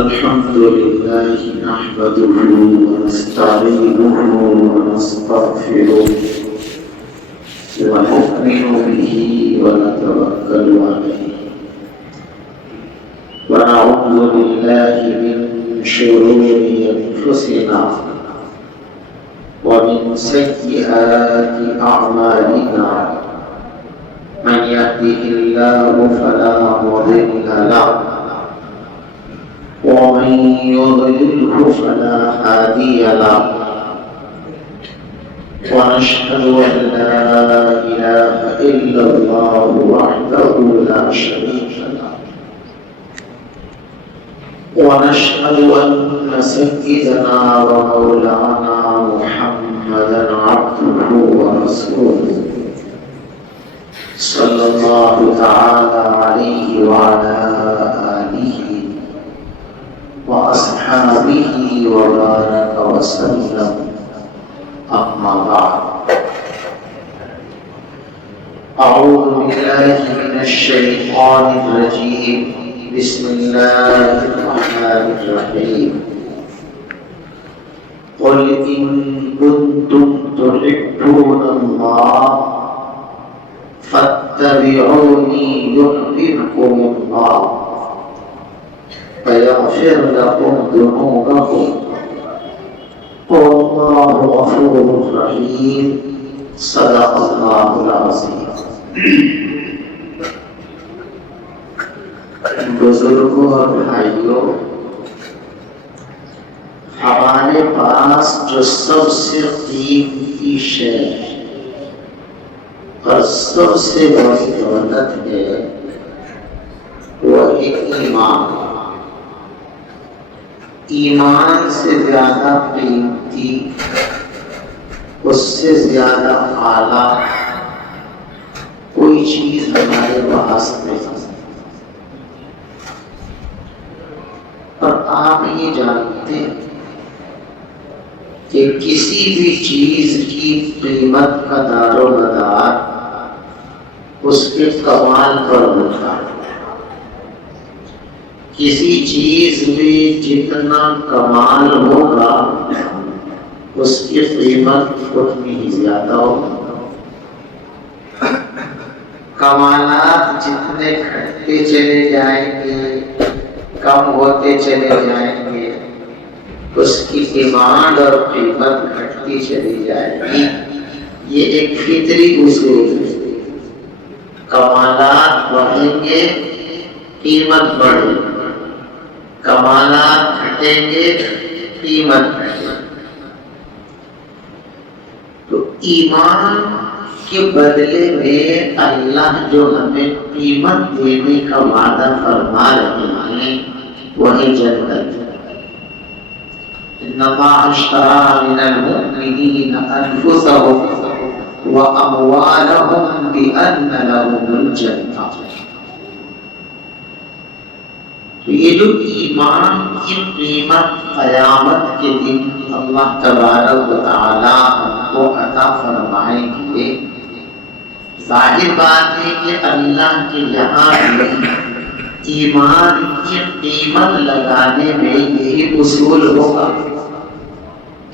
الحمد لله نحمده ونستعينه ونستغفره ونؤمن به ونتوكل عليه ونعوذ بالله من شرور أنفسنا ومن سيئات أعمالنا من يهده الله فلا مضل له ومن يضلله فلا هادي له ونشهد أن لا إله إلا الله وحده لا شريك له ونشهد أن سيدنا ومولانا محمدا عبده ورسوله صلى الله تعالى عليه وعلى آله وأصحابه وبارك وسلم أما بعد أعوذ بالله من الشيطان الرجيم بسم الله الرحمن الرحيم قل إن كنتم تحبون الله فاتبعوني يحببكم الله ويغفر لكم ذنوبكم والله غفور رحيم صدق الله العظيم. بزرگوں اور بھائیوں، ہمارے پاس جو سب سے قیمتی شے اور سب سے بڑی دولت ہے وہ ہے ایمان. ایمان سے زیادہ قیمتی، اس سے زیادہ اعلیٰ کوئی چیز ہمارے پاس نہیں. اور آپ یہ جانتے ہیں کہ کسی بھی چیز کی قیمت کا دار و مدار اس کے کمال پر ہوتا ہے. کسی چیز میں جتنا کمال ہوگا اس کی قیمت اتنی ہی زیادہ ہوگی. کمالات جتنے گھٹتے چلے جائیں گے، کم ہوتے چلے جائیں گے، اس کی ڈیمانڈ اور قیمت گھٹتی چلی جائے گی. یہ ایک فطری اصول ہے. کمالات بڑھیں گے، قیمت بڑھے گی. کمالات گھٹیں گے، قیمت گھٹے گی. تو ایمان کے بدلے میں اللہ جو ہمیں قیمت دینے کا وعدہ فرما رہے ہیں وہی جنت ہے. انما اشترى من المؤمنين انفسهم واموالهم بان لهم الجنة. تو یہ جو ایمان کی قیمت قیامت کے دن اللہ تبارک و تعالی ہم کو عطا فرمائیں گے. ظاہر بات ہے کہ اللہ کے یہاں بھی ایمان کی قیمت لگانے میں یہی اصول ہوگا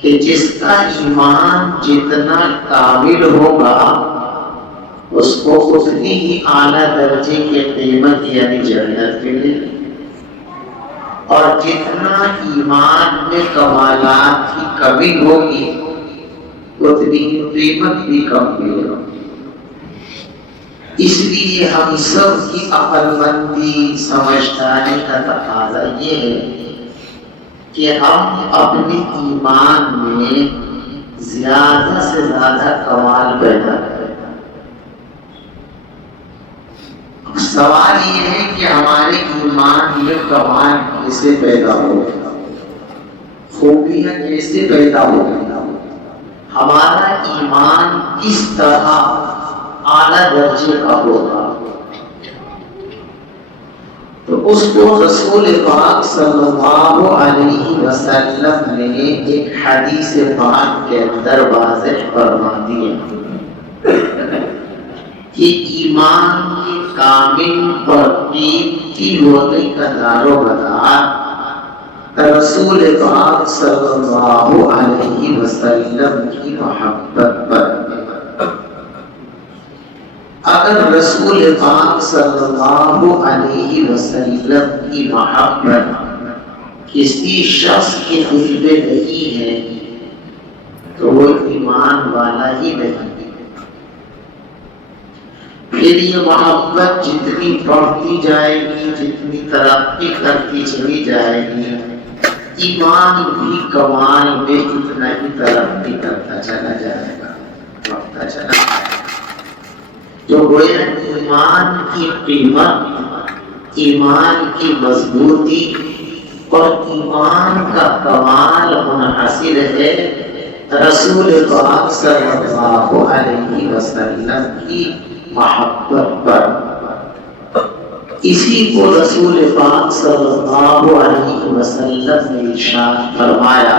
کہ جس کا ایمان جتنا کامل ہوگا اس کو اتنی ہی اعلیٰ درجے کی قیمت یعنی جنت ملے گی، اور جتنا ایمان میں کمالات کی کمی ہوگی اتنی ہی قیمت بھی کم ملے گی. اس لیے ہم سب کی عقل مندی سمجھداری کا تقاضا یہ ہے کہ ہم اپنے ایمان میں زیادہ سے زیادہ کمال پیدا کریں. سوال یہ ہے کہ ہمارے ایمان میں کمال کیسے پیدا ہوگا، خوبیاں کیسے پیدا ہوگی، ہمارا ایمان کس طرح اعلیٰ درجے کا ہوگا. تو اس کو رسول پاک صلی اللہ علیہ وسلم نے ایک حدیث پاک کے اندر واضح فرما دیا کہ ایمان کے کامل اور قیمتی ہونے کا دار و مدار رسول پاک صلی اللہ علیہ وسلم کی محبت پر۔ اگر رسول پاک صلی اللہ علیہ وسلم کی محبت کسی شخص کے دل میں نہیں ہے تو وہ ایمان والا ہی نہیں۔ پھر یہ محبت جتنی بڑھتی جائے گی، جتنی ترقی کرتی چلی جائے گی، ایمان بھی کمال میں اتنا ہی ترقی کرتا چلا جائے گا، بڑھتا چلا جائے گا۔ جو گویا ایمان کی قیمت، ایمان کی مضبوطی اور ایمان کا کمال منحصر ہے رسول پاک صلی اللہ علیہ وسلم کی محبت پر۔ اسی کو رسول پاک صلی اللہ علیہ وسلم نے ارشاد فرمایا،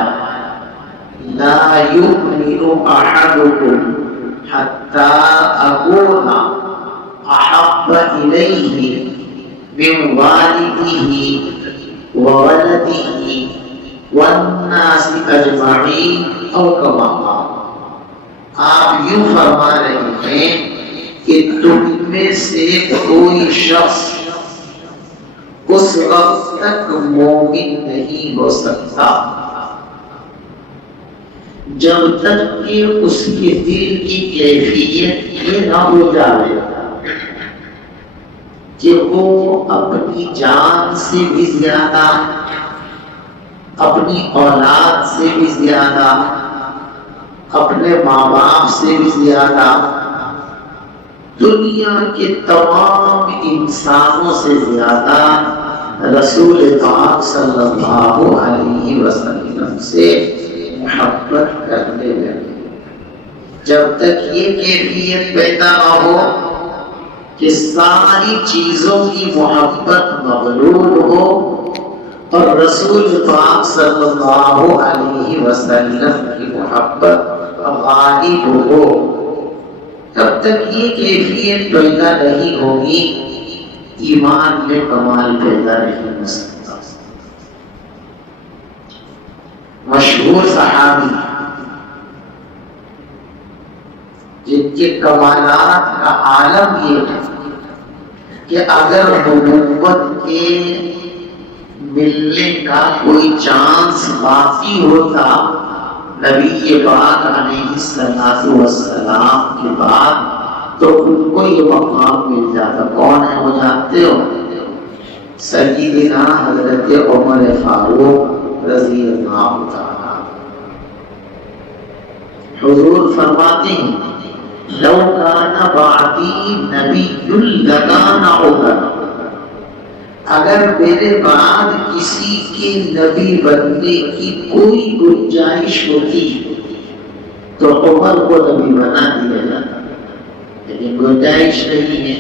لا یؤمن احدکم حتی اکون احب الیہ من والدہ وولدہ والناس اجمعین او کما قال۔ آپ یوں فرما رہے ہیں کہ تم میں سے کوئی شخص اس وقت تک مومن نہیں ہو سکتا جب تک کہ اس کے دل کی کیفیت یہ نہ ہو جائے کہ وہ اپنی جان سے بھی زیادہ، اپنی اولاد سے بھی زیادہ، اپنے ماں باپ سے بھی زیادہ، دنیا کے تمام انسانوں سے زیادہ رسول پاک صلی اللہ علیہ وسلم سے محبت کرنے لگے۔ جب تک یہ کیفیت پیدا نہ ہو کہ ساری چیزوں کی محبت مغلوب ہو اور رسول پاک صلی اللہ علیہ وسلم کی محبت غالب ہو، تب تک یہ کیفیت پیدا نہیں ہوگی، ایمان میں کمال پیدا نہیں ہو سکتا۔ مشہور صحابی جن کے کمالات کا عالم یہ ہے کہ اگر نبوت کے ملنے کا کوئی چانس باقی ہوتا نبی پاک علیہ السلام کے بعد تو ان کو یہ مقام مل جاتا۔ کون ہے وہ جانتے ہو؟ سیدنا حضرت عمر فاروق رضی اللہ تعالیٰ۔ حضور فرماتے ہیں لو کان بعدی نبی لکان عمر، اگر میرے بعد کسی کے نبی بننے کی کوئی گنجائش ہوتی تو عمر کو نبی بنا دیا جاتا، لیکن گنجائش نہیں ہے۔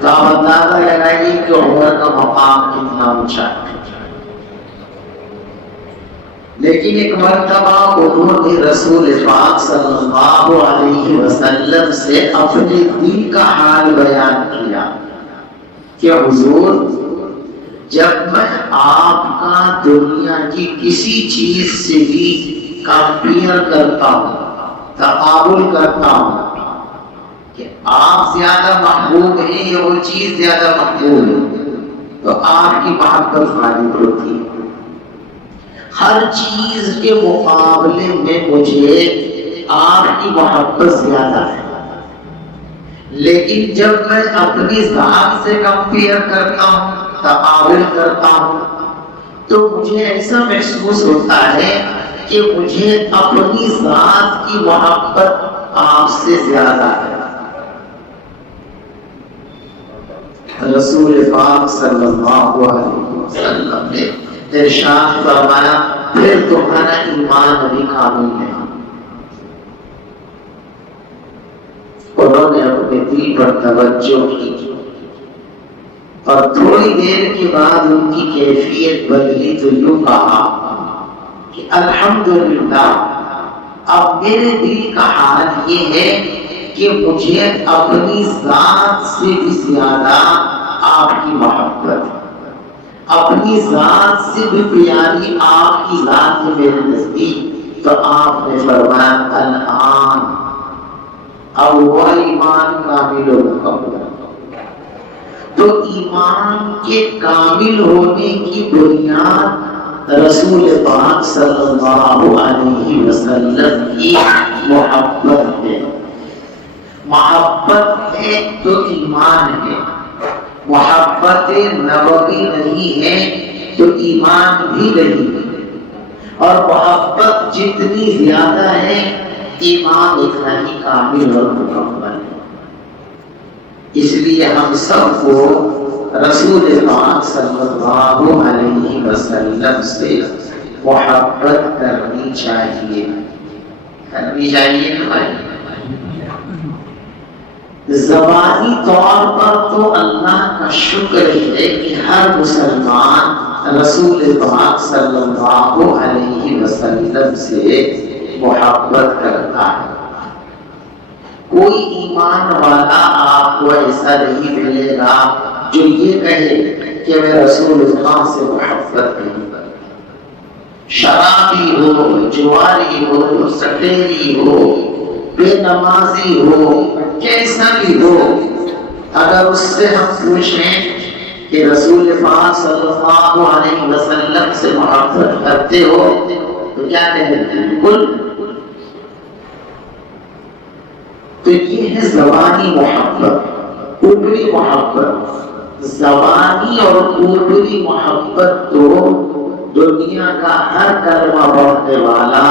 تو آپ اندازہ لگائیے کہ عمر کا مقام کتنا اونچا ہے۔ لیکن ایک مرتبہ انہوں نے رسول پاک صلی اللہ علیہ وسلم سے اپنے دل کا حال بیان کیا کہ حضور، جب میں آپ کا دنیا کی کسی چیز سے بھی کمپیئر کرتا ہوں، تقابل کرتا ہوں کہ آپ زیادہ محبوب ہیں یا وہ چیز زیادہ محبوب ہے، تو آپ کی محبت غالب ہوتی ہے۔ ہر چیز کے مقابلے میں مجھے آپ کی محبت زیادہ ہے، لیکن جب میں اپنی ذات سے کمپیئر کرتا ہوں، تقابل کرتا ہوں، تو مجھے ایسا محسوس ہوتا ہے کہ مجھے اپنی ذات کی محبت آپ سے زیادہ ہے۔ رسول پاک صلی اللہ علیہ وسلم نے ارشاد فرمایا پھر تمہارا ایمان ابھی کامل ہے۔ انہوں نے اپنے دل پر توجہ کی اور تھوڑی دیر کے بعد ان کی کیفیت بدلی تو یوں کہا کہ الحمدللہ، اب میرے دل کا حال یہ ہے کہ مجھے اپنی ذات سے بھی زیادہ آپ کی محبت، اپنی ذات سے بھی پیاری آپ کی ذات ہے میرے نزدیک، تو آپ نے فرمایا الآن، اب وہ ایمان کامل و مکمل۔ تو ایمان کے کامل ہونے کی بنیاد رسول پاک صلی اللہ علیہ وسلم کی محبت ہے۔ محبت ہے تو ایمان ہے، محبت نبوی نہیں ہے تو ایمان بھی نہیں ہے، اور محبت جتنی زیادہ ہے ایمان اتنا ہی کامل اور مکمل ہے۔ اس لیے ہم سب کو رسول پاک صلی اللہ علیہ وسلم سے محبت کرنی چاہیے، کرنی چاہیے نا بھائی۔ زبانی طور پر تو اللہ کا شکر ہے کہ ہر مسلمان رسول پاک صلی اللہ علیہ وسلم سے محبت کرتا ہے۔ کوئی ایمان والا آپ کو ایسا نہیں ملے گا جو یہ کہے کہ میں رسول اللہ سے محبت نہیں کرتا۔ شرابی ہو، جواری ہو، سٹیری ہو، بے نمازی ہو، کیسا بھی ہو، اگر اس سے ہم پوچھیں کہ رسول پاک صلی اللہ علیہ وسلم سے محبت کرتے ہو تو کیا کہتے ہیں؟ بالکل۔ تو یہ ہے زبانی محبت، اوپری محبت۔ زبانی اور اوپری محبت تو دنیا کا ہر کلمہ پڑھنے والا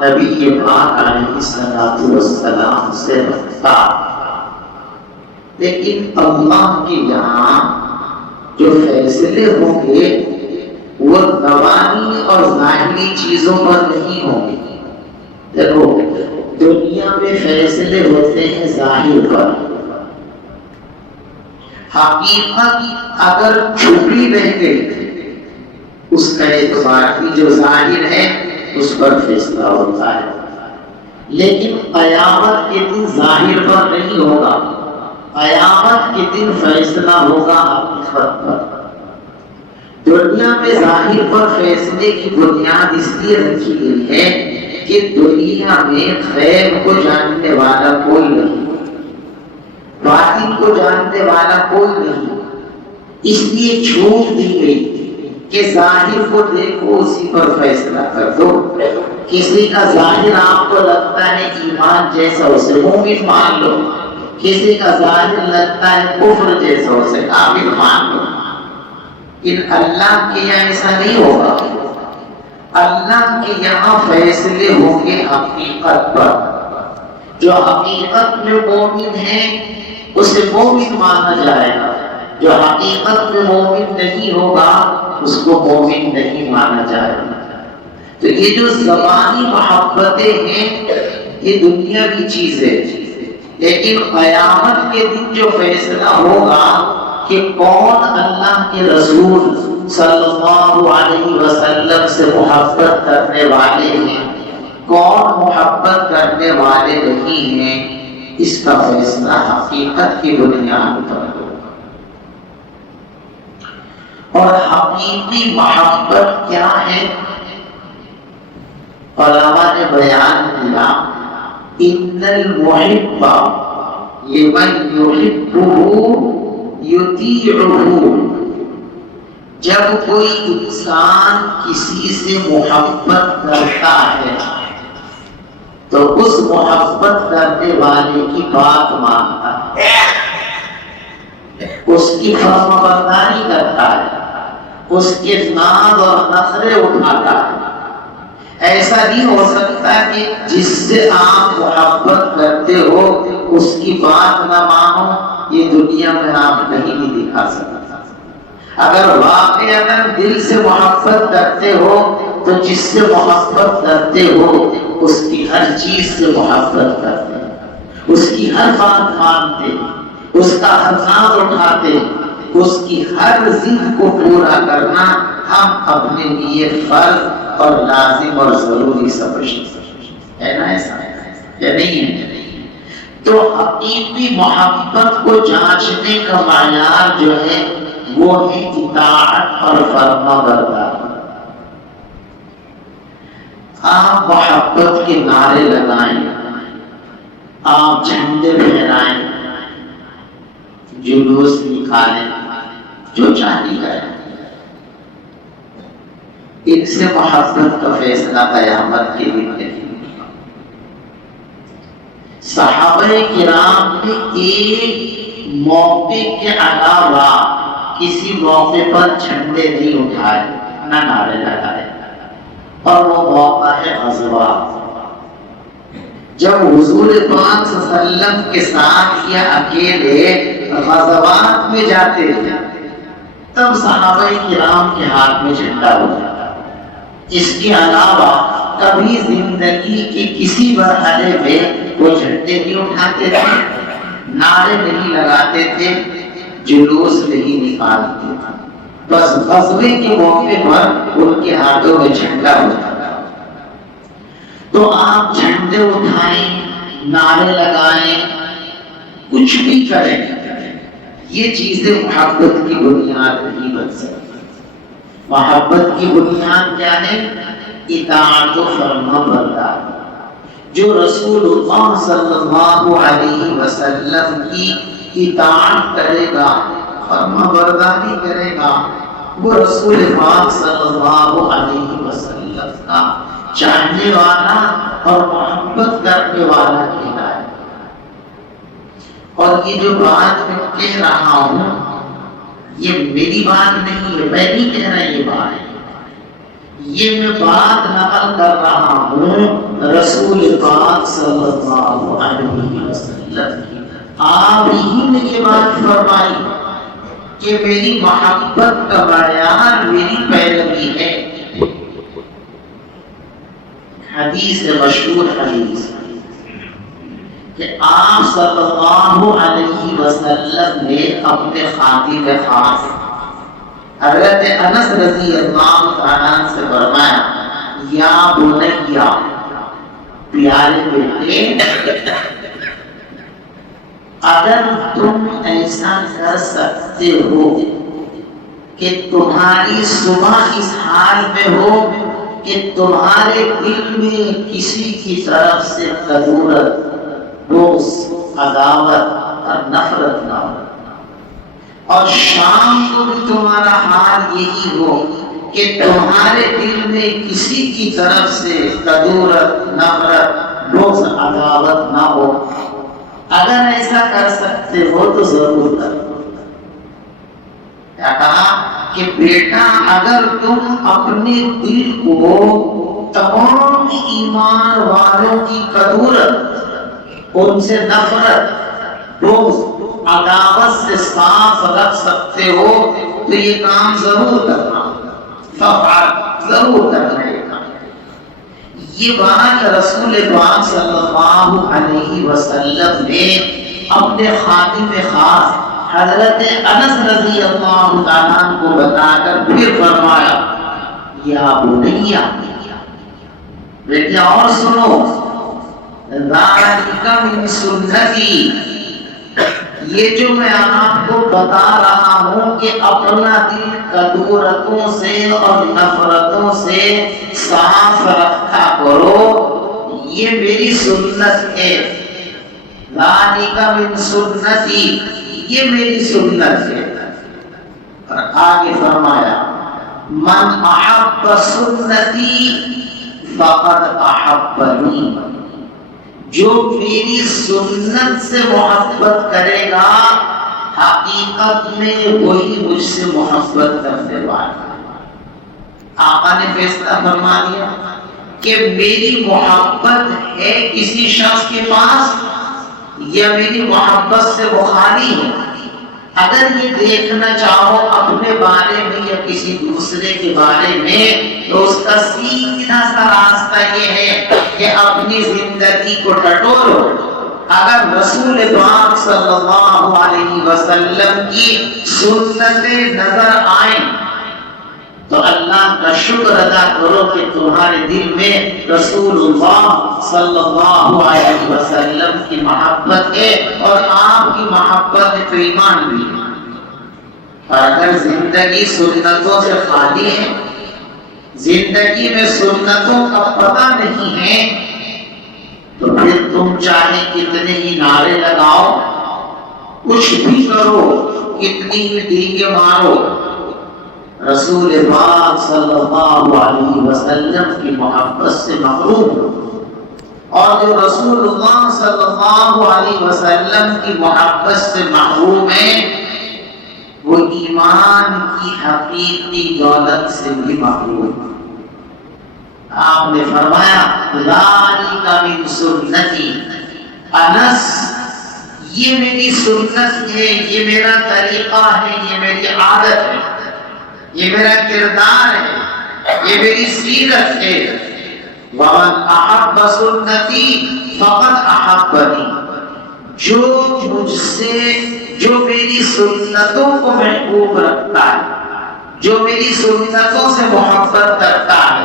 نبی پاک علیہ السلام سے رکھتا، لیکن اللہ کے یہاں جو فیصلے ہوں گے وہ زبانی اور ظاہری چیزوں پر نہیں ہوں گے۔ دیکھو دنیا میں فیصلے ہوتے ہیں ظاہر پر، حقیقت اگر چھپی رہ گئی اس کا اعتبار کی جو ظاہر ہے اس پر فیصلہ ہوتا ہے، لیکن قیامت کے دن ظاہر پر نہیں ہوگا، قیامت کے دن فیصلہ ہوگا حقیقت پر۔ دنیا میں ظاہر پر فیصلے کی بنیاد اس لیے رکھی گئی ہے کہ دنیا میں غیب کو جاننے والا کوئی نہیں، باطن کو جاننے والا کوئی نہیں، اس لیے چھوٹ دی گئی کہ ظاہر کو دیکھو اسی پر فیصلہ کر دو۔ کسی کا ظاہر آپ کو لگتا ہے ایمان جیسا اسے مومن مان لو، کسی کا ظاہر لگتا ہے کفر جیسا اسے کافر مان لو، ان اللہ کے یہاں ایسا نہیں ہوگا۔ اللہ کے یہاں فیصلے ہوں گے حقیقت پر، جو حقیقت میں مومن ہے اسے مومن مانا جائے گا، جو حقیقت میں مومن نہیں ہوگا اس کو مومن نہیں مانا جائے گا۔ تو یہ جو زبانی محبتیں ہیں یہ دنیاوی چیزیں، لیکن قیامت کے دن جو فیصلہ ہوگا کہ کون اللہ کے رسول صلی اللہ علیہ وسلم سے محبت کرنے والے ہیں، کون محبت کرنے والے نہیں ہیں، اس کا فیصلہ حقیقت کی بنیاد پر ہوگا۔ اور حقیقی محبت کیا ہے؟ علماء نے بیان کیا ان المحب لمن یحبہ یطیعہ، جب کوئی انسان کسی سے محبت کرتا ہے تو اس محبت کرنے والے کی بات مانتا ہے، اس کی فرمانبرداری کرتا ہے، اس کے ناز اور نخرے اٹھاتا ہے۔ ایسا نہیں ہو سکتا کہ جس سے آپ محبت کرتے ہو اس کی بات نہ مانو، یہ دنیا میں آپ کہیں نہیں دکھا سکتا۔ اگر واقعی اگر دل سے محبت کرتے ہو تو جس سے محبت کرتے ہو اس کی ہر چیز سے محبت کرتے، اس کی ہر بات مانتے، اس کا ہر ناز اٹھاتے، اس کی ہر ضد کو پورا کرنا ہم اپنے لیے فرض اور لازم اور ضروری سمجھتے ہیں نا، ایسا یا نہیں ہے؟ تو حقیقی محبت کو جانچنے کا معیار جو ہے وہ ہے اطاعت اور فرما برداری۔ آپ محبت کے نعرے لگائیں، آپ جھنڈے پھہرائیں، جلوس نکالیں، جو چاہیے کریں، ان سے محبت کا فیصلہ قیامت کے دن نہیں۔ صحابہ کرام نے ایک موقع کے علاوہ کسی موقع پر جھنڈے نہیں اٹھائے، نہ نعرے لگائے، اور وہ موقع ہے غزوات۔ جب حضور پاک صلی اللہ علیہ وسلم کے ساتھ یا اکیلے غزوات میں جاتے تھے تب صحابہ کرام کے ہاتھ میں جھنڈا ہوتا۔ اس کے علاوہ کبھی زندگی کے کسی مرحلے میں وہ جھنڈے نہیں اٹھاتے تھے، نعرے نہیں لگاتے تھے، جلوس نہیں نکالتے تھے، بس غزوے کے موقع پر ان کے ہاتھوں میں جھنڈا ہوتا تھا۔ تو آپ جھنڈے اٹھائیں، نعرے لگائیں، کچھ بھی کریں، یہ چیزیں محبت کی بنیاد نہیں بن سکتی۔ محبت کی بنیاد کیا ہے؟ اطاعت و فرما برداری۔ جو رسول اللہ صلی اللہ علیہ وسلم کی اطاعت کرے گا، فرما برداری کرے گا، وہ رسول پاک صلی اللہ علیہ وسلم کا چاہنے والا اور محبت کرنے والا کہلائے۔ اور یہ جو بات میں کہہ رہا ہوں یہ میری بات نہیں ہے، میں نہیں کہہ رہا یہ بات ہے، یہ میں بات نقل کر رہا ہوں رسول پاک صلی اللہ علیہ وسلم کی۔ آپ ہی نے یہ بات فرمائی کہ میری محبت کا معیار میری پیروی ہے۔ حدیث مشہور حدیث کہ آپ صلی اللہ علیہ وسلم نے اپنے خادم خاص حضرت انس رضی اللہ تعالیٰ سے فرمایا، یا بنیا، پیارے بیٹے، اگر تم ایسا کر سکتے ہو کہ تمہاری صبح اس حال میں ہو کہ تمہارے دل میں کسی کی طرف سے ضرورت، بغض، عداوت اور نفرت نہ ہو، اور شام کو بھی تمہارا حال یہی ہو کہ تمہارے دل میں کسی کی طرف سے ضرورت، نفرت، بغض، عداوت نہ ہو، اگر ایسا کر سکتے ہو تو ضرور کرو۔ کیا کہا کہ بیٹا اگر تم اپنے دل کو تمام ایمان والوں کی ضرورت، ان سے نفرت، بغض، عداوت سے صاف رکھ سکتے ہو تو یہ کام ضرور کرنا، فعال ضرور کرنا ہے۔ یہ بات رسول پاک صلی اللہ علیہ وسلم نے اپنے خادم خاص حضرت انس رضی اللہ تعالیٰ کو بتا کر پھر فرمایا، یا بنیا، بیٹا اور سنو، ذالک من سنتی، یہ جو میں آپ کو بتا رہا ہوں کہ اپنا دل کدورتوں سے اور نفرتوں سے صاف رکھا کرو، یہ میری سنت ہے۔ ذالک من سنتی، یہ میری سنت ہے۔ اور آگے فرمایا، من احب سنتی فقد احبنی، جو میری سنت سے محبت کرے گا حقیقت میں وہی مجھ سے محبت کرنے والا۔ آقا نے فیصلہ فرما دیا کہ میری محبت ہے کسی شخص کے پاس یا میری محبت سے وہ خالی ہے۔ اگر یہ دیکھنا چاہو اپنے بارے میں یا کسی دوسرے کے بارے میں تو اس کا سیدھا سا راستہ یہ ہے کہ اپنی زندگی کو ٹٹولو۔ اگر رسول پاک صلی اللہ علیہ وسلم کی سنتیں نظر آئیں تو اللہ کا شکر ادا کرو کہ تمہارے دل میں رسول اللہ صلی اللہ علیہ وسلم کی محبت ہے، اور آپ کی محبت ہے تو ایمان بھی ہے۔ اور اگر زندگی سنتوں سے خالی ہے، زندگی میں سنتوں کا پتہ نہیں ہے، تو پھر تم چاہے کتنے ہی نعرے لگاؤ، کچھ بھی کرو، کتنی ہی ڈینگیں مارو، رسول پاک صلی اللہ علیہ وسلم کی محبت سے محروم ہو۔ اور جو رسول اللہ صلی اللہ علیہ وسلم کی محبت سے محروم ہے، وہ ایمان کی حقیقی دولت سے بھی محروم ہے۔ آپ نے فرمایا ذالک من سنتی، انس یہ میری سنت ہے، یہ میرا طریقہ ہے، یہ میری عادت ہے، یہ میرا کردار ہے، یہ میری سیرت ہے۔ وَمَنْ أَحَبَّ سُنَّتِي فَقَدْ أَحَبَّنِي، جو میری سنتوں کو محبوب رکھتا ہے، جو میری سنتوں سے محبت کرتا ہے،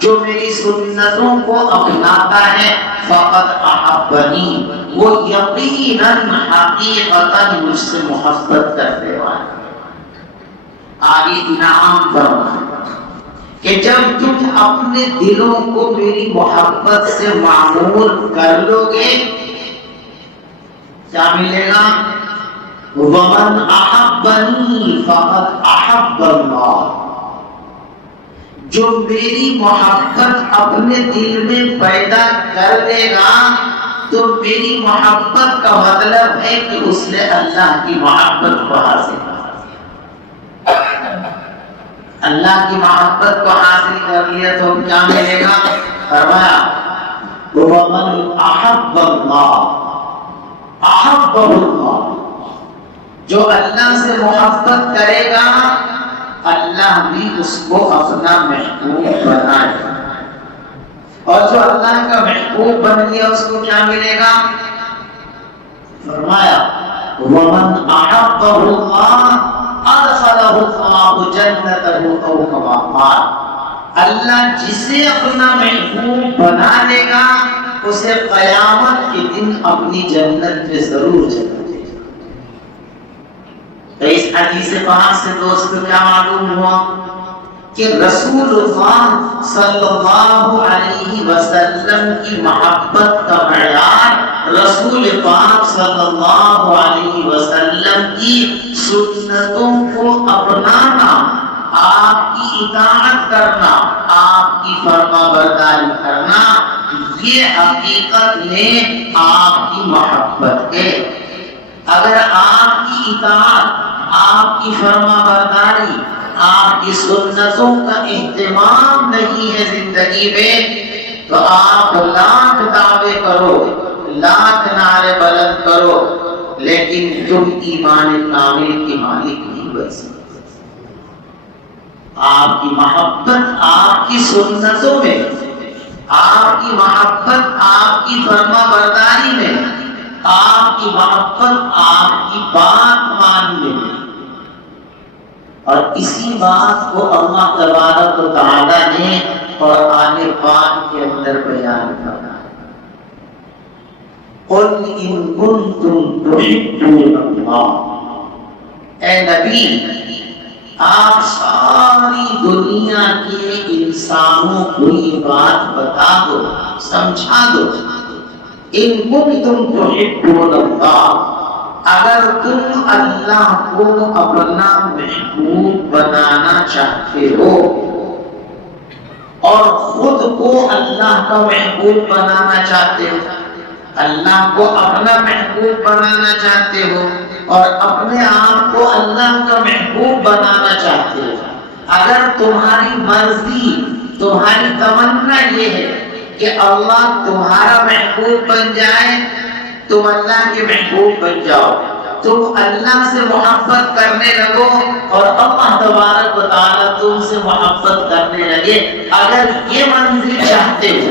جو میری سنتوں کو اپناتا ہے، فقط احبنی، وہ یقیناً حقیقتاً مجھ سے محبت کرنے والا۔ آگے انعام فرمایا کہ جب تم اپنے دلوں کو میری محبت سے معمور کر لو گے، کیا ملے گا؟ وَمَنْ أَحَبَّنِي فَقَدْ أَحَبَّ اللَّهُ، جو میری محبت اپنے دل میں پیدا کر دے گا تو میری محبت کا مطلب ہے کہ اس نے اللہ کی محبت کو حاصل کر، اللہ کی محبت کو حاصل کر لیا تو کیا ملے گا؟ فرمایا وَمَنْ أَحَبَّ اللَّهَ أَحَبَّهُ اللَّهُ، جو اللہ سے محبت کرے گا اللہ بھی اس کو اپنا محبوب بنائے، اور جو اللہ کا محبوب بن گیا اس کو کیا ملے گا؟ فرمایا وَمَنْ أَحَبَّهُ اللَّهُ أَدْخَلَهُ اللَّهُ جَنَّتَهُ أَوْ كَمَا قَالَ، اللہ جسے اپنا محبوب بنا لے گا اسے قیامت کے دن اپنی جنت میں ضرور جگہ دے گا۔ تو اس حدیث پاک سے دوستو کیا معلوم ہوا کہ رسول اللہ صلی اللہ علیہ وسلم کی محبت کا معیار رسول پاک صلی اللہ علیہ وسلم کی سنتوں کو اپنانا، آپ کی اطاعت کرنا، آپ کی فرما برداری کرنا، یہ حقیقت میں آپ کی محبت ہے۔ اگر آپ کی اطاعت، آپ کی فرما برداری، آپ کی سنتوں کا اہتمام نہیں ہے زندگی میں، تو آپ لاکھ دعوے کرو، لاکھ نعرے بلند کرو، لیکن تم ایمان کامل کے مالک نہیں بن سکتے۔ آپ کی محبت آپ کی سنتوں میں، آپ کی محبت آپ کی فرما برداری میں، آپ کی محبت آپ کی بات ماننے میں۔ اور اسی بات کو اللہ تبارک و تعالی نے قرآن پاک کے اندر بیان کرنا ہے۔ قُلْ إِن كُنتُمْ تُحِبُّونَ اللَّهَ، اے نبی آپ ساری دنیا کے انسانوں کو یہ بات بتا دو، سمجھا دو، ان کنتم تحبون اللہ، اگر تم اللہ کو اپنا محبوب بنانا چاہتے ہو اور خود کو اللہ کا محبوب بنانا چاہتے ہو، اللہ کو اپنا محبوب بنانا چاہتے ہو اور اپنے آپ کو اللہ کا محبوب بنانا چاہتے ہو، اگر تمہاری مرضی، تمہاری تمنا یہ ہے کہ اللہ تمہارا محبوب بن جائے، تم اللہ کے محبوب بن جاؤ، تم اللہ سے محبت کرنے لگو اور اللہ تبارک و تعالیٰ تم سے محبت کرنے لگے، اگر یہ منزل چاہتے ہو،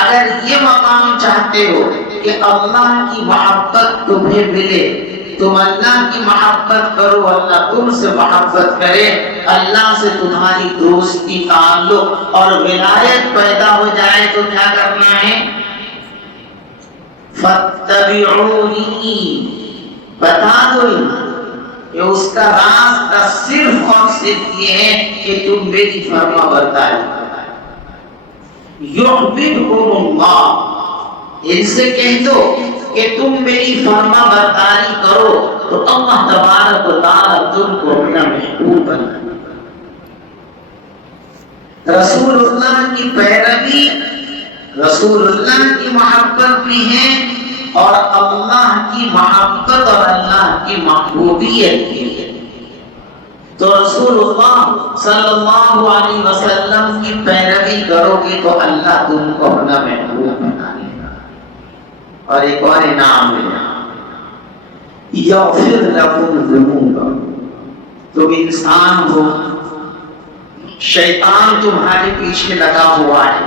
اگر یہ مقام چاہتے ہو کہ اللہ کی محبت تمہیں ملے، تم اللہ کی محبت کرو، اللہ تم سے محبت کرے، اللہ سے تمہاری دوستی، تعلق اور ولایت پیدا ہو جائے تو کیا کرنا ہے؟ فَاتَّبِعُونِي، بتا دو کہ اس کا راستہ صرف اور صرف یہ ہے کہ تم میری فرما برداری یعبدکم اللہ، ان سے کہہ دو کہ تم میری فرما برداری کرو تو اللہ تبارک و تعالی تم کو اپنا محبوب بنا. رسول اللہ کی پیروی، رسول اللہ کی محبت بھی ہے اور اللہ کی محبت اور اللہ کی محبوبیت بھی ہے. تو رسول اللہ صلی اللہ علیہ وسلم کی پیروی کرو گے تو اللہ تم کو اپنا محبوب بنا لے گا. اور ایک اور انعام ہے، یغفر لکم ذنوبکم. تم انسان ہو، شیطان تمہارے پیچھے لگا ہوا ہے،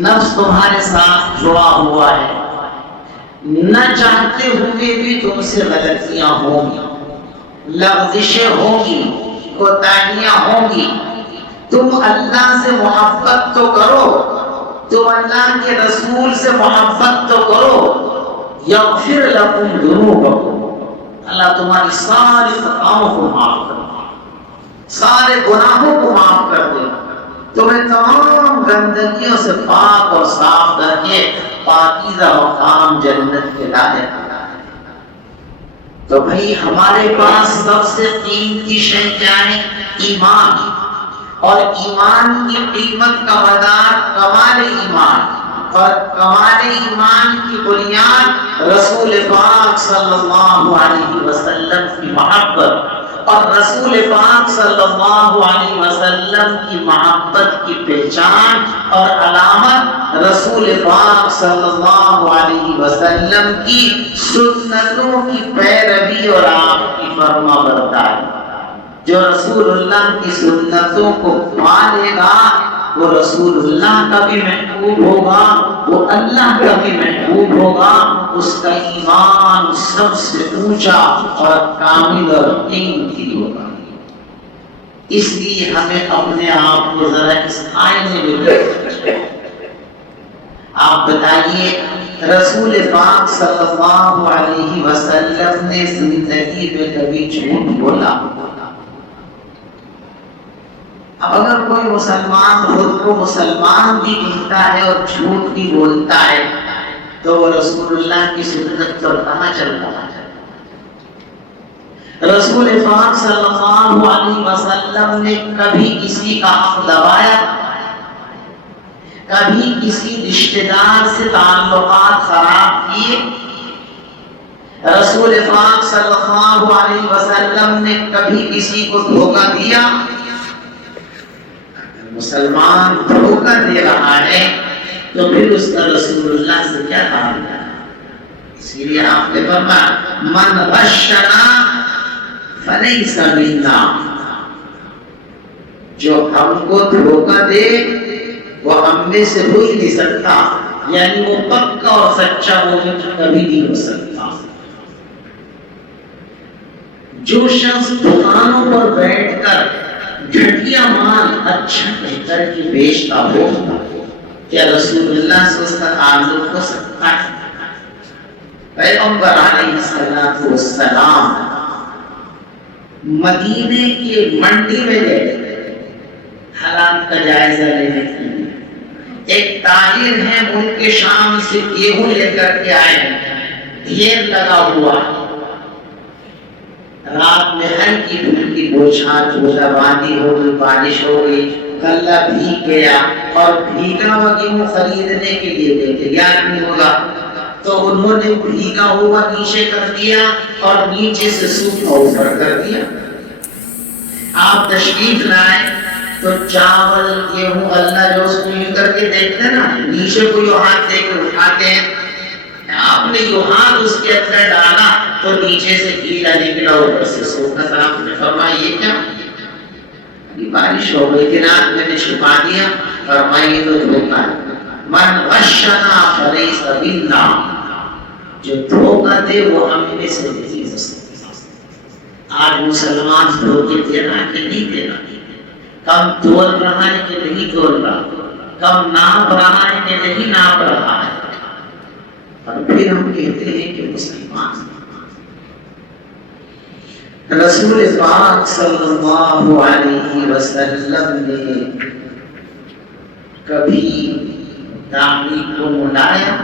نفس تمہارے ساتھ جڑا ہوا ہے، نہ چاہتے ہوئے بھی تم سے غلطیاں ہوں گی، لغزشیں ہوں گی، کوتاہیاں ہوں گی. تم اللہ سے محبت تو کرو، تم اللہ کے رسول سے محبت تو کرو. یغفر لکم ذنوبکم، اللہ تمہاری ساری خطاؤں کو معاف کر دے، سارے گناہوں کو معاف کر دے، تمہیں تمام گندگیوں سے پاک اور صاف کر کے پاکیزہ مقام جنت کے لائق بنا دے. تو بھائی ہمارے پاس سب سے قیمتی شے کیا ہے؟ ایمان. اور ایمان کی قیمت کا مدار کمال ایمان، اور کمال ایمان کی بنیاد رسول پاک صلی اللہ علیہ وسلم کی محبت، اور رسول پاک صلی اللہ علیہ وسلم کی محبت کی پہچان اور علامت رسول پاک صلی اللہ علیہ وسلم کی سنتوں کی پیروی اور آپ کی فرما برداری. جو رسول اللہ کی سنتوں کو پالے گا وہ رسول اللہ کا بھی محبوب ہوگا، وہ اللہ کا بھی محبوب ہوگا. اس کا ایمان سب سے اونچا اور کامل اور قیمتی ہوگا. اس لیے ہمیں اپنے آپ کو ذرا اس آئینے میں دیکھیں. آپ بتائیے رسول پاک صلی اللہ علیہ وسلم نے زندگی میں کبھی جھوٹ بولا؟ اب اگر کوئی مسلمان خود کو مسلمان بھی کہتا ہے اور جھوٹ بھی بولتا ہے تو وہ رسول اللہ کی سنت پر کہاں چل رہا ہے؟ رسول پاک صلی اللہ علیہ وسلم نے کبھی کسی کا حق دبایا؟ کبھی کسی رشتہ دار سے تعلقات خراب کیے؟ رسول پاک صلی اللہ علیہ وسلم نے کبھی کسی کو دھوکہ دیا؟ مسلمان دھوکہ دے رہا ہے تو پھر اس کا رسول اللہ سے کیا تعلق ہے؟ اسی لیے آپ نے فرمایا من غشنا فلیس منا، جو ہم کو دھوکہ دے وہ ہم میں سے ہو ہی نہیں سکتا، یعنی وہ پکا اور سچا مومن کبھی نہیں ہو سکتا. جو شخص دکانوں پر بیٹھ کر گھٹیا مال اچھا کہہ کر کے بیچتا ہو، کیا رسول اللہ سے اس کا تعلق ہو سکتا ہے؟ پیغمبر علیہ السلام مدینے کی منڈی میں گئے حالات کا جائزہ لینے کے لیے. ایک تاجر ہیں ان کے شام سے گیہوں لے کر کے آئے، ڈھیر لگا ہوا، رات میں ہلکی پھلکی بوچھار بوندی ہو گئی، بارش ہو گئی، غلہ بھیگ گیا اور بھیگا ہوا گیہوں خریدنے کے لیے گئے تھے، یاد نہیں ہوگا. تو انہوں نے بھیگا ہوا نیچے کر دیا اور نیچے سے سوکھا اوپر کر دیا. آپ تشریف لائے تو چاول گیہوں اللہ جو اس کو یوں کر کے دیکھتے نا، نیچے کو یوں ہاتھ دے کے اٹھاتے ہیں، آپ نے یوں ہاتھ اس کے اندر ڈالا تو نیچے سے گیلا نکلا اوپر سے سوکھا تھا. آپ نے فرمایا یہ کیا؟ بارش ہو گئی تھی رات، میں نے چھپا دیا. فرمایا یہ تو دھوکہ ہے. من غشنا فلیس منا، جو دھوکہ دے وہ ہم میں سے نہیں ہو سکتا. آج مسلمان دھوکے دے رہا ہے کہ نہیں دے رہا؟ کم تول رہا ہے کہ نہیں تول رہا؟ کم ناپ رہا ہے کہ نہیں ناپ رہا ہے؟ اور پھر ہم کہتے ہیں کہ مسلمان. رسول پاک صلی اللہ علیہ وسلم نے کبھی داڑھی کو منڈایا؟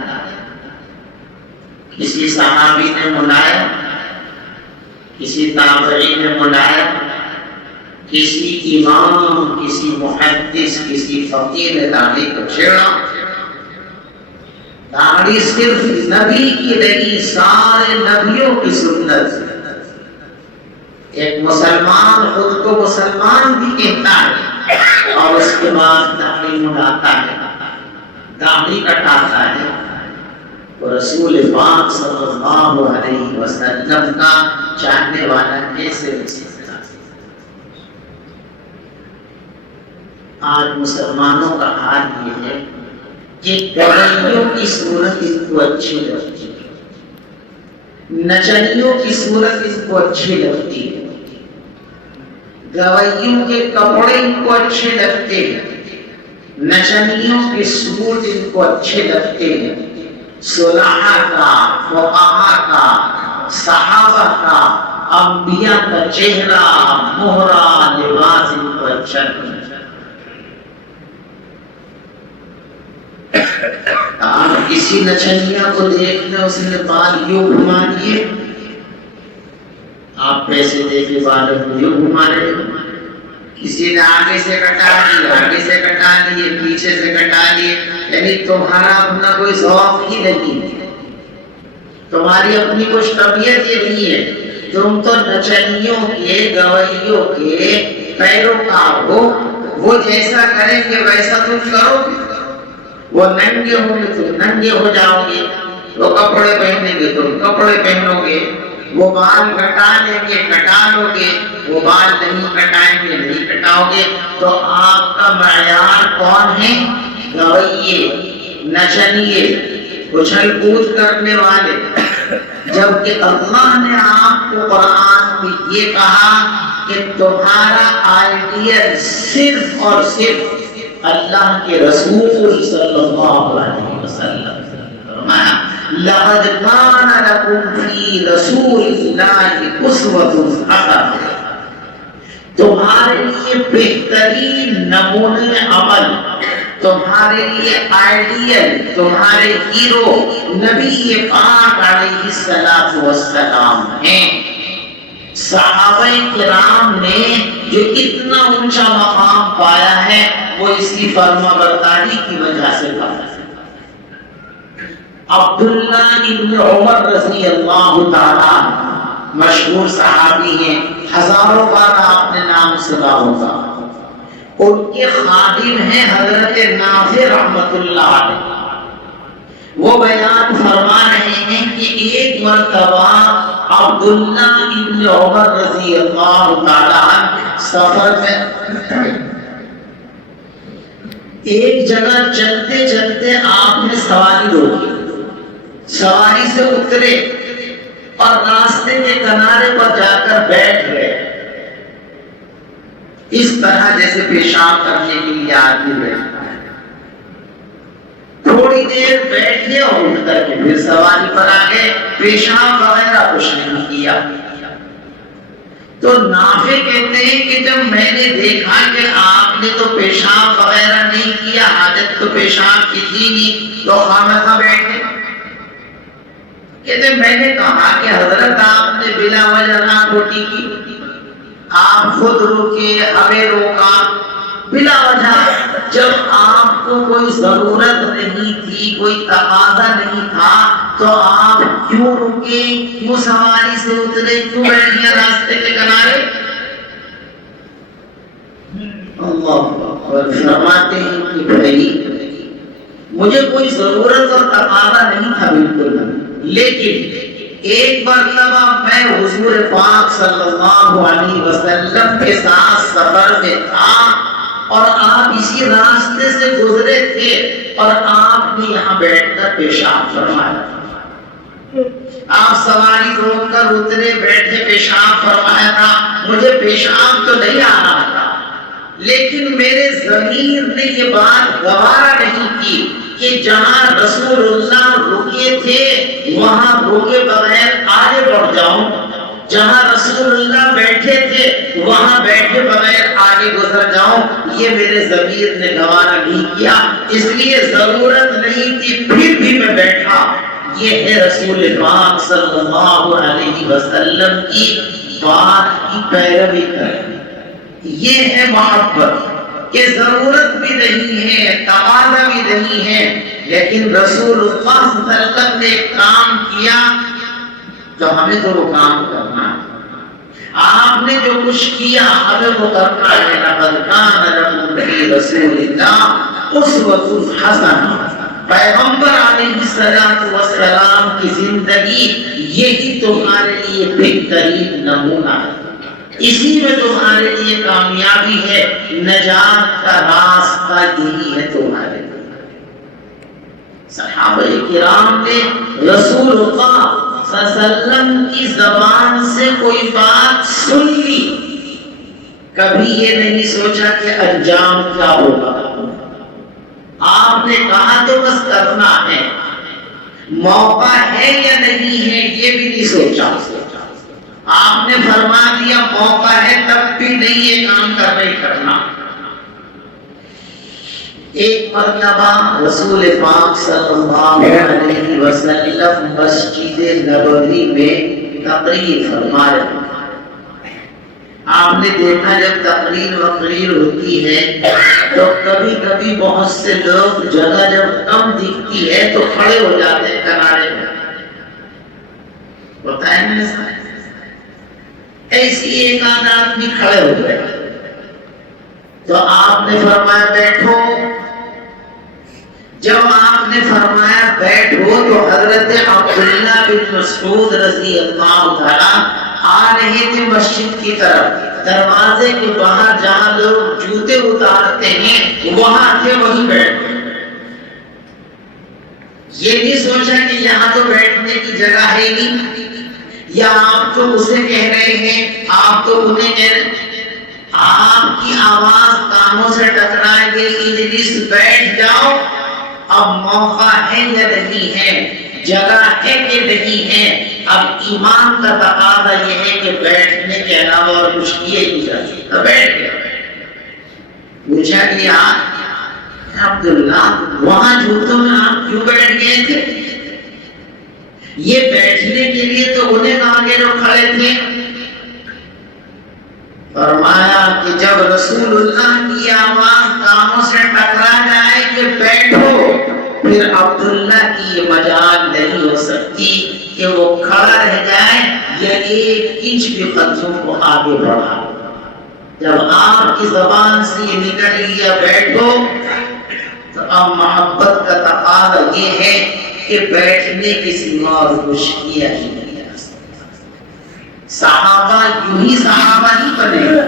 کسی صحابی نے منڈایا؟ کسی تابعی نے منڈایا؟ کسی امام، کسی محدث، کسی فقیر نے داڑھی کو چھیڑا؟ داڑھی صرف نبی کی نہیں، سارے نبیوں کی سنت ہے۔ ایک مسلمان خود کو مسلمان بھی کہتا ہے اور اس کے بعد داڑھی منڈاتا ہے، داڑھی کٹاتا ہے، اور رسول پاک صلی اللہ علیہ وسلم کا چاہنے والا کیسے ہو سکتا ہے؟ آج مسلمانوں کا حال یہ ہے کہ گویوں کی صورت ان کو اچھی لگتی ہے، نچنیوں کی صورت ان کو اچھی لگتی ہے، گویوں کے کپڑے ان کو اچھے لگتے ہیں، نچنیوں کے سوٹ ان کو اچھے لگتے ہیں، صلحاء کا، فقہاء کا، صحابہ کا، انبیاء کا چہرہ، مہرہ، لباس ان کو اچھا لگتا ہے۔ آپ کسی نچنیا کو دیکھ لیں اس نے بال یوں گھما دیے، آپ پیسے دے کے بال یوں گھما رہے ہو، کسی نے آگے سے کٹا لیے، آگے سے کٹا لیے، پیچھے سے کٹا لیے، یعنی تمہارا اپنا کوئی ذوق ہی نہیں ہے، تمہاری اپنی کچھ طبیعت یہ نہیں ہے، تم تو نچنیوں کے، گویوں کے پیروکار ہو، وہ جیسا کریں گے ویسا تم کرو گے، وہ ننگے ہوں گے تم ننگے ہو جاؤ گے، وہ کپڑے پہنیں گے تم کپڑے پہنو گے، وہ بال کٹا لیں گے کٹا لو گے، وہ بال نہیں کٹائیں گے نہیں کٹاؤ گے۔ تو آپ کا معیار کون ہے؟ گویے، نچنیے، اچھل کود کرنے والے، جبکہ اللہ نے آپ کو قرآن میں یہ کہا کہ تمہارا آئیڈیل صرف اور صرف اللہ کے رسول صلی اللہ علیہ وسلم فرمایا لَقَدْ كَانَ لَكُمْ فِي رَسُولِ اللَّهِ أُسْوَةٌ حَسَنَةٌ، تمہارے لیے بہترین نمونے عمل، تمہارے لیے آئیڈیل، تمہارے ہیرو نبی پاک علیہ الصلوۃ والسلام ہیں۔ صحابہ کرام نے جو اتنا اونچا مقام پایا ہے وہ اس کی فرما برداری کی وجہ سے پایا ہے۔ عبداللہ ابن عمر رضی اللہ تعالی مشہور صحابی ہیں، ہزاروں بار آپ نے نام سنا ہوگا، ان کے خادم ہیں حضرت نافع رحمت اللہ علیہ۔ وہ بیان فرما رہے ہیں کہ ایک مرتبہ عبداللہ ابن عمر رضی اللہ تعالی سفر میں ایک جگہ چلتے چلتے آپ نے سواری روکی، سواری سے اترے اور راستے کے کنارے پر جا کر بیٹھ گئے، اس طرح جیسے پیشاب کرنے کے لیے آدمی بیٹھتا ہے، تھوڑی دیر بیٹھے اور اٹھ کر کے پھر سواری پر آ گئے، پیشاب وغیرہ کچھ نہیں کیا۔ تو نافع کہتے ہیں کہ جب میں نے دیکھا کہ آپ نے تو پیشاب وغیرہ نہیں کیا، حاجت تو پیشاب کی تھی نہیں، تو خامخواہ بیٹھے۔ کہتے میں نے کہا کہ حضرت آپ نے بلا وجہ ناکوٹی کی، آپ خود روکے، ہمیں روکا بلا وجہ، جب آپ کو کوئی ضرورت نہیں تھی، کوئی تقاضا نہیں تھا، تو آپ کیوں رکے، کیوں سواری سے اترے، کیوں بیٹھ گئے راستے کے کنارے؟ اللہ فرماتے ہیں کہ بھائی مجھے کوئی ضرورت اور تقاضا نہیں تھا بالکل، لیکن ایک مرتبہ میں حضور پاک صلی اللہ علیہ وسلم کے ساتھ سفر میں تھا اور آپ اسی راستے سے گزرے تھے اور آپ نے یہاں بیٹھ کر پیشاب فرمایا، آپ سواری روک کر اترے، بیٹھے، پیشاب فرمایا تھا۔ مجھے پیشاب تو نہیں آ رہا تھا، لیکن میرے ضمیر نے یہ بات گوارا نہیں کی کہ جہاں رسول اللہ رکے تھے وہاں روکے بغیر آگے بڑھ جاؤں، جہاں رسول اللہ بیٹھے تھے وہاں بیٹھے بغیر آگے گزر جاؤں، یہ میرے ضمیر نے گوارا نہیں کیا، اس لیے ضرورت نہیں تھی پھر بھی میں بیٹھا۔ یہ ہے رسول پاک صلی اللہ علیہ وسلم کی بات کی پیروی کرنا، یہ ہے محبت کہ ضرورت بھی نہیں ہے، تقاضا بھی نہیں ہے، لیکن رسول اللہ صلی اللہ علیہ وسلم نے کام کیا تو ہمیں تو وہ کام کرنا ہے۔ آپ نے جو کچھ کیا ہمیں وہ کرنا ہے۔ لقد کان لکم فی رسول اللہ اسوۃ حسنہ، پیغمبر علیہ السلام کی زندگی یہی تمہارے لیے بہترین نمونہ ہے، اسی میں تمہارے لیے کامیابی ہے، نجات کا راستہ یہی ہے تمہارے لیے۔ صحابہ کرام نے رسول اللہ صلی اللہ علیہ وسلم کی زبان سے کوئی بات سن لی، کبھی یہ نہیں سوچا کہ انجام کیا ہوگا، آپ نے کہا تو بس کرنا ہے، موقع ہے یا نہیں ہے یہ بھی نہیں سوچا، آپ نے فرما دیا موقع ہے تب بھی نہیں یہ کام کرنا۔ ایک مرتبہ رسول پاک صلی اللہ علیہ وسلم مسجد نبوی میں تقریر فرما رہے ہیں۔ آپ نے دیکھا جب تقریر وقریر ہوتی ہے تو کبھی کبھی بہت سے لوگ جگہ جب کم دکھتی ہے تو کھڑے ہو جاتے ہیں کنارے میں، ہوتا ہے نا، ایسی ایک آدھ آدمی کھڑے ہو گئے تو آپ نے فرمایا بیٹھو۔ جب آپ نے فرمایا بیٹھو تو حضرت عبداللہ بن مسعود رضی اللہ تعالیٰ آ رہے تھے مسجد کی طرف، دروازے کے باہر جہاں لوگ جوتے اتارتے ہیں وہاں تھے، وہیں بیٹھ گئے۔ یہ نہیں سوچا کہ یہاں تو بیٹھنے کی جگہ ہے نہیں، یا آپ تو اسے کہہ رہے ہیں، آپ تو انہیں کہہ رہے ہیں، آپ کی آواز کانوں سے ٹکرائے گئی، اجلس بیٹھ جاؤ، اب موقع ہے یا نہیں ہے، جگہ ہے کہ نہیں ہے، اب ایمان کا تقاضا یہ ہے کہ بیٹھنے کے علاوہ اور کچھ کیے نہیں جا سکتا۔ بیٹھ گیا، پوچھا کہ عبداللہ وہاں جوتوں میں آپ کیوں بیٹھ گئے تھے؟ یہ بیٹھنے کے لیے تو انہیں کہا کہ جو کھڑے تھے۔ فرمایا کہ جب رسول اللہ کی آواز کانوں سے ٹکرا جائے کہ بیٹھو، پھر عبداللہ کی یہ مجال نہیں ہو سکتی کہ وہ کھڑا رہ جائے یا ایک انچ بھی قدموں کو آگے بڑھا۔ جب آپ کی زبان سے یہ نکل لیا بیٹھو، تو اب محبت کا تقاضا یہ ہے کہ بیٹھنے کے سوا اور کچھ کیا ہی نہیں جا سکتا۔ صحابہ یوں ہی صحابہ نہیں بنے،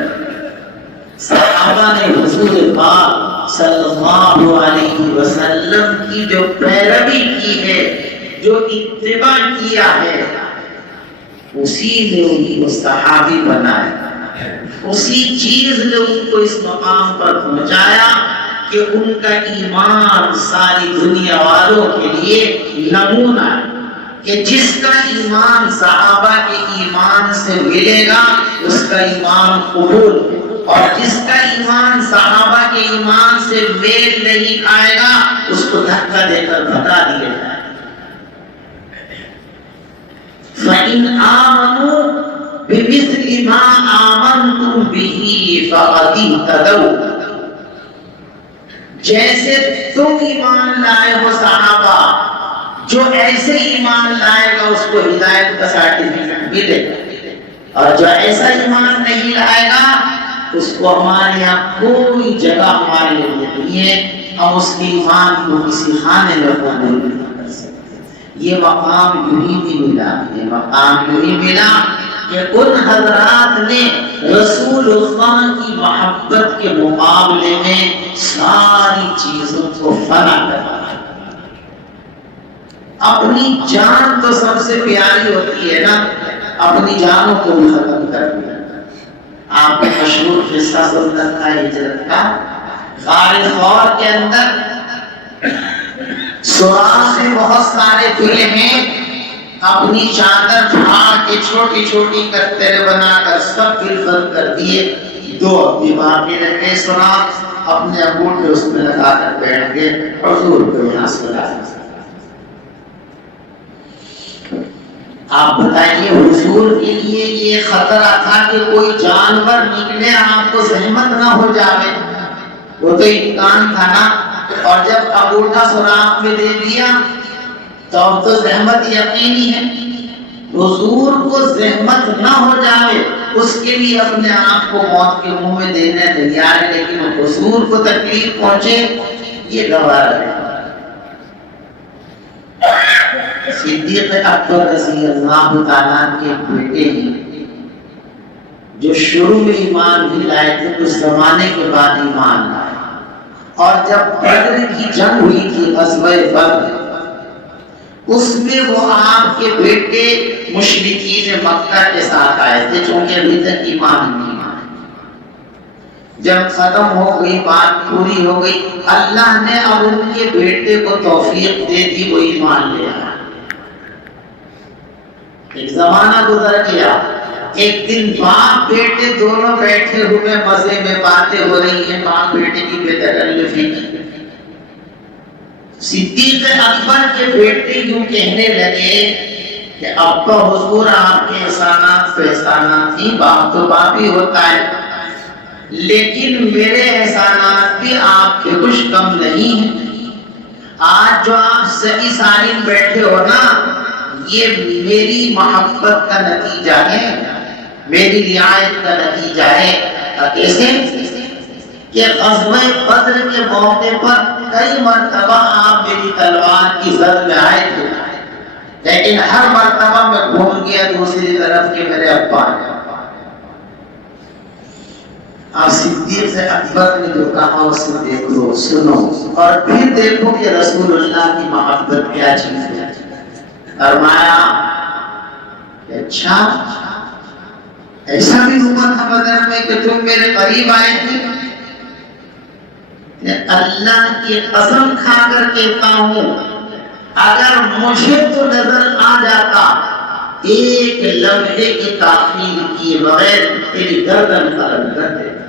صحابہ نے حضور پاک صلی اللہ علیہ وسلم کی جو پیروی کی ہے، جو اتباع کیا ہے، اسی نے انہیں کو صحابی بنایا، اسی چیز نے ان کو اس مقام پر پہنچایا کہ ان کا ایمان ساری دنیا والوں کے لیے نمونہ ہے، کہ جس کا ایمان صحابہ کے ایمان سے ملے گا اس کا ایمان قبول ہے، اور جس کا ایمان صحابہ کے ایمان سے میل نہیں کھائے گا اس کو دھکا دے کر بھگا دیا جائے۔ فَإِنْ آمَنُوا بِمِثْلِ مَا آمَنْتُمْ بِهِ فَقَدِ اهْتَدَوْا، جیسے تم ایمان لائے ہو صحابہ، جو ایسے ایمان لائے گا اس کو ہدایت کا سرٹیفکیٹ ملے گا، اور جو ایسا ایمان نہیں لائے گا اس کو ہمارے یہاں کوئی جگہ ہمارے لیے نہیں ہے، ہم اس کے ایمان کو کسی خانے میں قبول نہیں کر سکتے۔ یہ مقام یوں ہی نہیں ملا، یہ مقام یوں ہی ملا کہ ان حضرات نے رسول اللہ کی محبت کے مقابلے میں ساری چیزوں کو فنا کر دیا۔ اپنی جان تو سب سے پیاری ہوتی ہے نا، اپنی جانوں کو بھی ختم کر دیا۔ آپ نے مشہور قصہ سن رکھا ہے ہجرت کا، غار غور کے اندر سوراخ سے بہت سارے پھولے ہیں، اپنی چادر پھاڑ کے چھوٹی چھوٹی کرترے بنا کر سب فلفل کر دیے. 2 ابھی باقی رہ گئے سوراخ، اپنے انگوٹھے اس میں لگا کر بیٹھ گئے. حضور کو یہاں سے لایا. آپ بتائیے حضور کے لیے یہ خطرہ تھا کہ کوئی جانور نکلے آپ کو زحمت نہ ہو جائے، وہ تو امکان تھا نا. اور جب انگوٹھا سوراخ میں دے دیا تو اب تو زحمت یقینی ہے. حضور کو زحمت نہ ہو جائے اس کے لیے اپنے آپ کو موت کے منہ میں دینے تیار ہے، لیکن حضور کو تکلیف پہنچے یہ گوارا ہے. صدیق اکبر رضی اللہ تعالیٰ کے بیٹے ہیں جو شروع میں ایمان بھی لائے تھے، کچھ زمانے کے بعد ایمان لائے. اور جب بدر کی جنگ ہوئی تھی، غزوہ بدر، اس میں وہ آپ کے بیٹے مشرکین مکہ کے ساتھ آئے تھے، چونکہ ابھی تک ایمان نہیں آئے. جب ختم ہو گئی، بات پوری ہو گئی، اللہ نے اب ان کے بیٹے کو توفیق دے دی، وہ ایمان لے آیا. ایک زمانہ گزر گیا. ایک دن باپ بیٹے دونوں بیٹھے ہوئے مزے میں باتیں ہو رہی ہیں، باپ بیٹے کی بے تکلفی. صدیق اکبر کے بیٹے یوں کہنے لگے کہ اب تو حضور آپ کے احسانات پہ احسانات تھی، باپ تو باپ ہی ہوتا ہے، لیکن میرے احسانات بھی آپ کے کچھ کم نہیں ہیں. آج جو آپ صحیح سالم بیٹھے ہو نا، یہ میری محبت کا نتیجہ ہے، میری رعایت کا نتیجہ ہے. کیسے کہ غزوہ بدر کے موقع پر کئی مرتبہ آپ میری تلوار کی زد میں آئے تھے، لیکن ہر مرتبہ میں گھوم گیا دوسری طرف کہ میرے ابا ہیں. آپ صدیق سے اکبر نے جو کہا اسے دیکھ لو، سنو، اور پھر دیکھو کہ رسول اللہ کی محبت کیا چیز ہے. فرمایا کہ اچھا ایسا بھی ہوا تھا بدر میں کہ تم میرے قریب آئے تھے. اللہ کی قسم کھا کر کہتا ہوں، اگر مجھے تو نظر آ جاتا ایک لمحے کی تاخیر کیے بغیر تیری گردن قلم کر دیتا.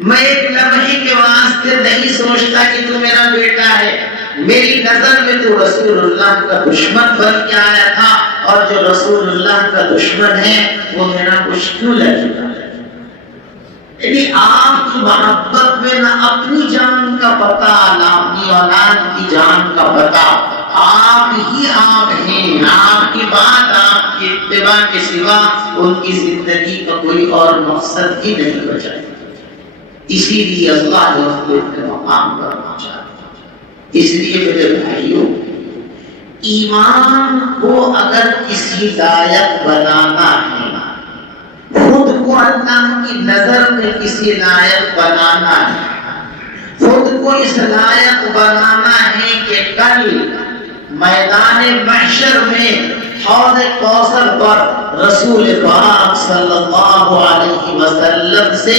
میں ایک لمحے کے واسطے نہیں سوچتا کہ تو میرا بیٹا ہے. میری نظر میں تو رسول اللہ کا دشمن بن کے آیا تھا، اور جو رسول اللہ کا دشمن ہے وہ میرا کچھ کیوں لگ چکا ہے. یعنی آپ کی محبت میں نہ اپنی جان کا پتہ نہ اپنی اولاد کی جان کا پتہ. آپ ہی آپ ہیں، آپ کی بات، آپ کی اتباع کے سوا ان کی زندگی کا کوئی اور مقصد ہی نہیں بچا. اسی لیے اللہ نے اس کو اتنے مقام پر پہنچا. اس لیے میرے بھائیوں، ایمان کو اگر کسی لائق بنانا ہے، خود کو اللہ کی نظر میں کسی لائق بنانا ہے، خود کو اس لائق بنانا ہے کہ کل میدان محشر میں حوض کوثر پر رسول پاک صلی اللہ علیہ وسلم سے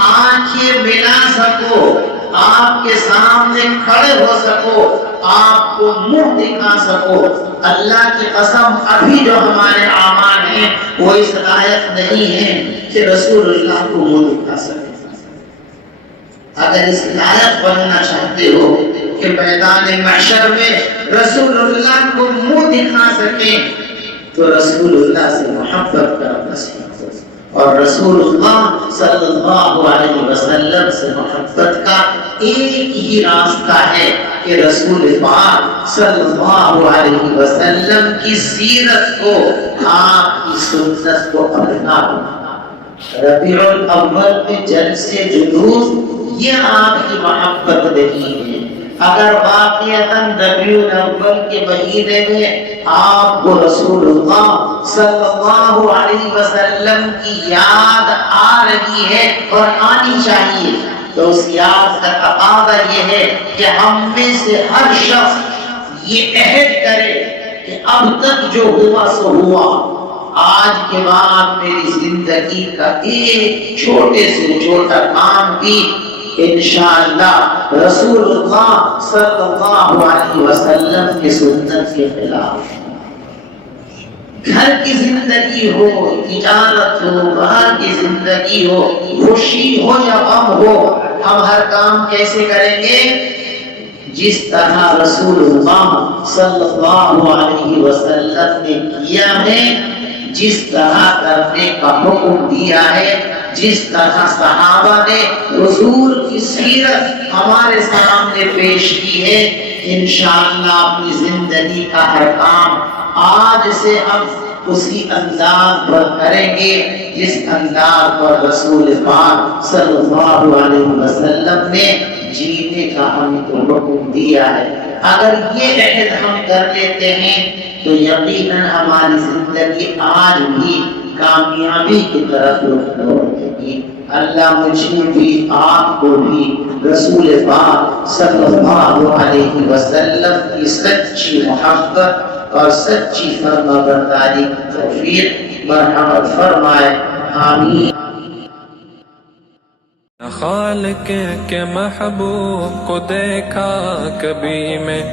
آنکھیں ملا سکو، آپ کے سامنے کھڑے ہو سکو، آپ کو منہ دکھا سکو. اللہ کی قسم ابھی جو ہمارے اعمال ہیں وہ اس لائق نہیں ہیں کہ رسول اللہ کو منہ دکھا سکے. اگر اس لائق بننا چاہتے ہو کہ میدان محشر میں رسول اللہ کو منہ دکھا سکیں تو رسول اللہ سے محبت کرنا سیکھو. اور رسول اللہ صلی اللہ علیہ وسلم سے محبت کا ایک ہی راستہ ہے کہ رسول پاک صلی اللہ علیہ وسلم کی سیرت کو، آپ کی سنت کو اپناؤ. ربیع الاول میں جلسے جلوس یہ آپ کی محبت نہیں ہے. اگر واقعتاً ربیع الاول کے مہینے میں آپ کو رسول اللہ صلی اللہ علیہ وسلم کی یاد آ رہی ہے اور آنی چاہیے، تو اس یاد کا تقاضا یہ ہے کہ ہم میں سے ہر شخص یہ عہد کرے کہ اب تک جو ہوا سو ہوا، آج کے بعد میری زندگی کا ایک چھوٹے سے چھوٹا کام بھی انشاءاللہ رسول اللہ صلی اللہ علیہ وسلم کی سنت کے خلاف. گھر کی زندگی ہو، تجارت ہو، باہر کی زندگی ہو، خوشی ہو یا غم ہو، ہم ہر کام کیسے کریں گے؟ جس طرح رسول اللہ صلی اللہ علیہ وسلم نے کیا ہے، جس طرح کرنے کا حکم دیا ہے، جس طرح صحابہ نے حضور کی سیرت ہمارے سامنے پیش کی ہے، انشاءاللہ اپنی زندگی کا ہر کام آج سے ہم اسی انداز پر کریں گے جس انداز پر رسول پاک صلی اللہ علیہ وسلم نے جینے کا ہمیں تو حکم دیا ہے۔ اگر یہ عہد ہم کر لیتے ہیں تو یقیناً ہماری زندگی آج بھی کامیابی کی طرف رخ ہوگی۔ اللہ مجھے بھی آپ کو بھی رسول پاک صلی اللہ علیہ وسلم کی سچی محبت اور سچی فرما برداری کی توفیق مرحمت فرمائے، آمین۔ خالق کے محبوب کو دیکھا کبھی میں